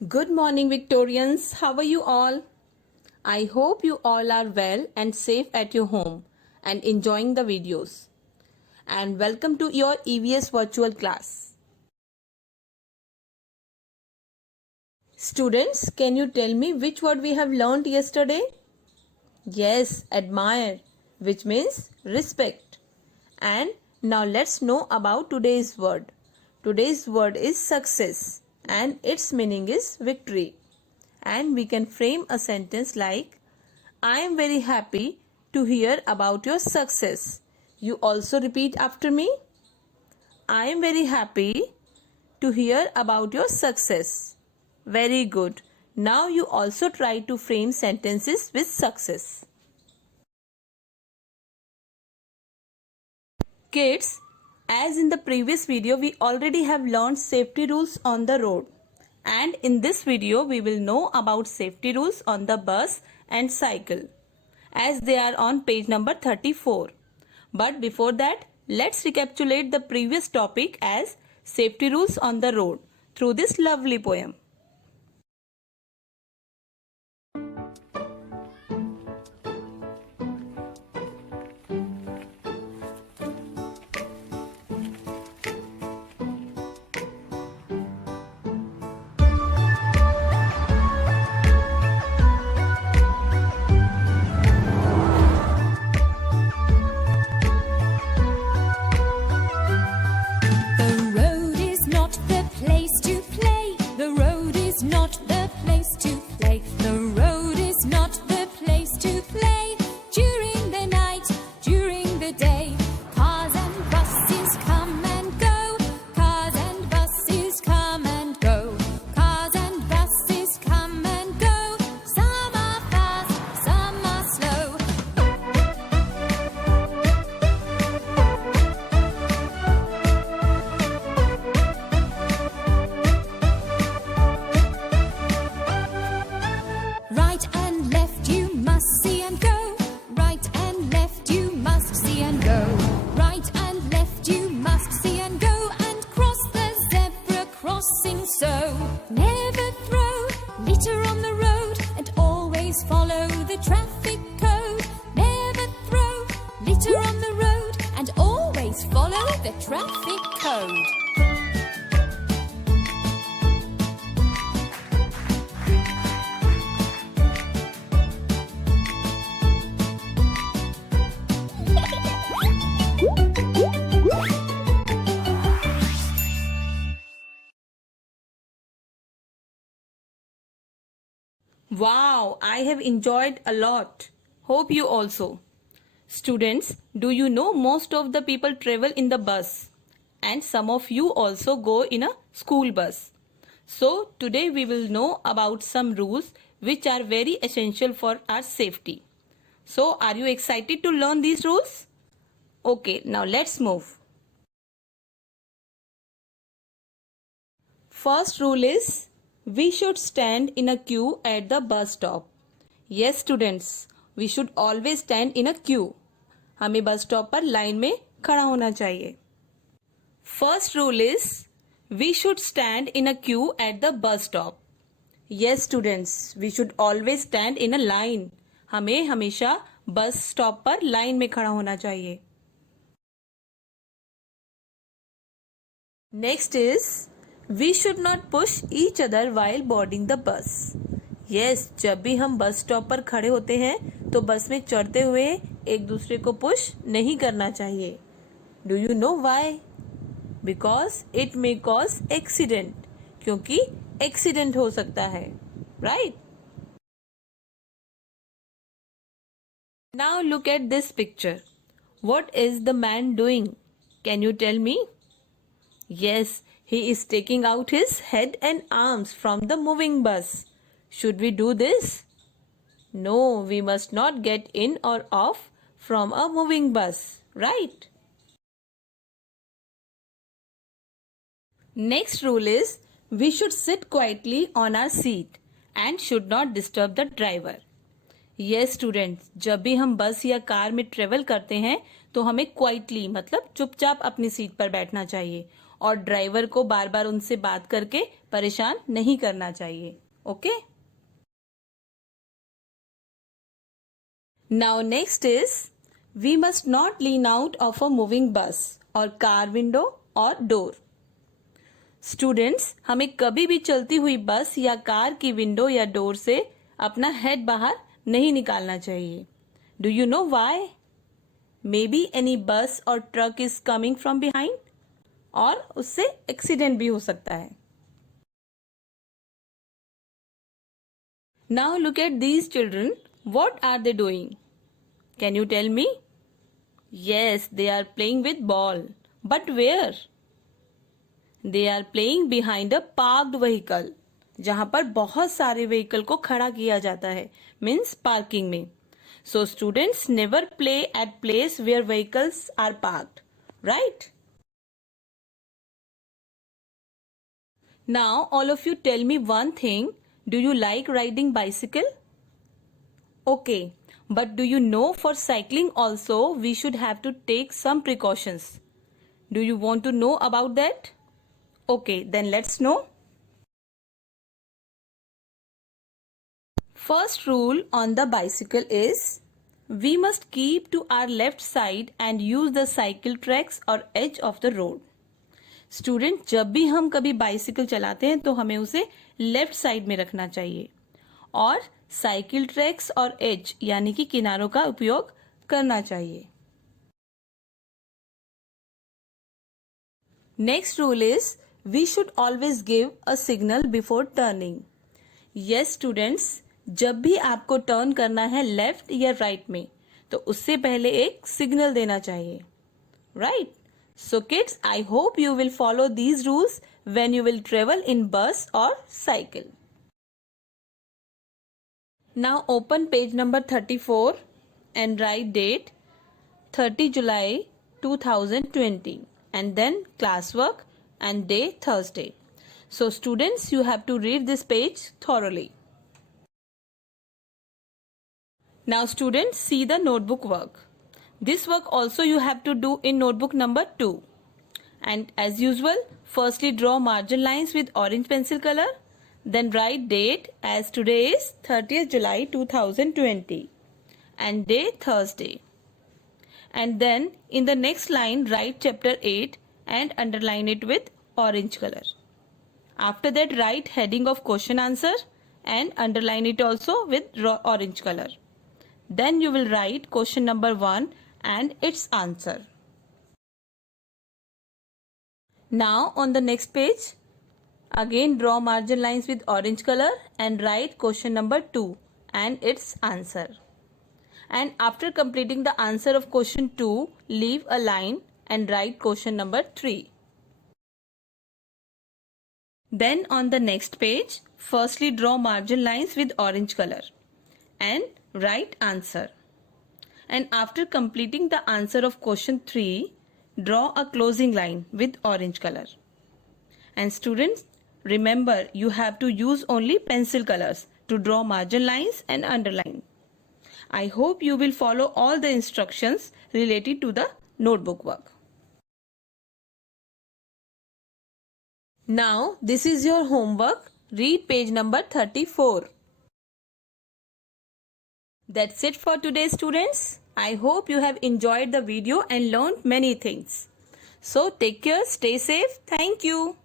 Good morning, Victorians. How are you all? I hope you all are well and safe at your home and enjoying the videos. And welcome to your EVS virtual class. Students, can you tell me which word we have learned yesterday? Yes, admire, which means respect. And now let's know about today's word. Today's word is success and its meaning is victory. And we can frame a sentence like, I am very happy to hear about your success. You also repeat after me. I am very happy to hear about your success. Very good. Now you also try to frame sentences with success. Kids, as in the previous video, we already have learned safety rules on the road. And in this video, we will know about safety rules on the bus and cycle, as they are on page number 34. But before that, let's recapitulate the previous topic as safety rules on the road through this lovely poem. Traffic code. Wow, I have enjoyed a lot. Hope you also. Students, do you know most of the people travel in the bus and some of you also go in a school bus. So today we will know about some rules which are very essential for our safety. So are you excited to learn these rules? Okay, now let's move. First rule is we should stand in a queue at the bus stop. Yes students, we should always stand in a queue. हमें bus stop पर line में खड़ा होना चाहिए. First rule is we should stand in a queue at the bus stop. Yes students, we should always stand in a line. हमें हमेशा bus stop पर line में खड़ा होना चाहिए. Next is we should not push each other while boarding the bus. Yes, जब भी हम बस स्टॉप पर खड़े होते हैं तो बस में चढ़ते हुए एक दूसरे को पुश नहीं करना चाहिए. Do you know why? Because it may cause accident. क्योंकि एक्सीडेंट हो सकता है, right? Now look at this picture. What is the man doing? Can you tell me? Yes, he is taking out his head and arms from the moving bus. Should we do this? No, we must not get in or off from a moving bus, right? Next rule is we should sit quietly on our seat and should not disturb the driver. Yes students, जब भी हम बस या car में travel करते हैं तो हमें क्वाइटली मतलब चुपचाप अपनी सीट पर बैठना चाहिए और ड्राइवर को बार बार उनसे बात करके परेशान नहीं करना चाहिए. Okay. Now next is we must not lean out of a moving bus और कार विंडो और डोर. स्टूडेंट्स, हमें कभी भी चलती हुई बस या कार की विंडो या डोर से अपना हेड बाहर नहीं निकालना चाहिए. Do you know Y? May be any बस और truck is coming from behind और उससे एक्सीडेंट भी हो सकता है. Now look at these children. What are they doing? Can you tell me? Yes, they are playing with ball. But where? They are playing behind a parked vehicle. जहाँ पर बहुत सारे व्हीकल को खड़ा किया जाता है, मीन्स पार्किंग में. So students never play at place where vehicles are parked, right? Now all of you tell me one thing. Do you like riding bicycle? Okay, but do you know for cycling also we should have to take some precautions? Do you want to know about that? Okay, then let's know. First rule on the bicycle is we must keep to our left side and use the cycle tracks or edge of the road. Student, जब भी हम कभी bicycle चलाते हैं तो हमें उसे left side में रखना चाहिए और साइकिल ट्रैक्स और एज यानी कि किनारों का उपयोग करना चाहिए. Next rule is we should always give a signal before turning. Yes students, जब भी आपको टर्न करना है लेफ्ट या राइट में तो उससे पहले एक सिग्नल देना चाहिए. Right? So kids, I hope you will follow these rules when you will travel in बस और cycle. Now open page number 34 and write date 30 July 2020 and then classwork and day Thursday. So students, you have to read this page thoroughly. Now students, see the notebook work. This work also you have to do in notebook number 2. And as usual, firstly draw margin lines with orange pencil color. Then write date as today is 30th July 2020 and day Thursday. And then in the next line write chapter 8 and underline it with orange color. After that write heading of question answer and underline it also with orange color. Then you will write question number 1 and its answer. Now on the next page, again draw margin lines with orange color and write question number 2 and its answer. And after completing the answer of question 2, leave a line and write question number 3. Then on the next page, firstly draw margin lines with orange color and write answer. And after completing the answer of question 3, draw a closing line with orange color. And students, remember, you have to use only pencil colors to draw margin lines and underline. I hope you will follow all the instructions related to the notebook work. Now, this is your homework. Read page number 34. That's it for today, students. I hope you have enjoyed the video and learned many things. So, take care, stay safe. Thank you.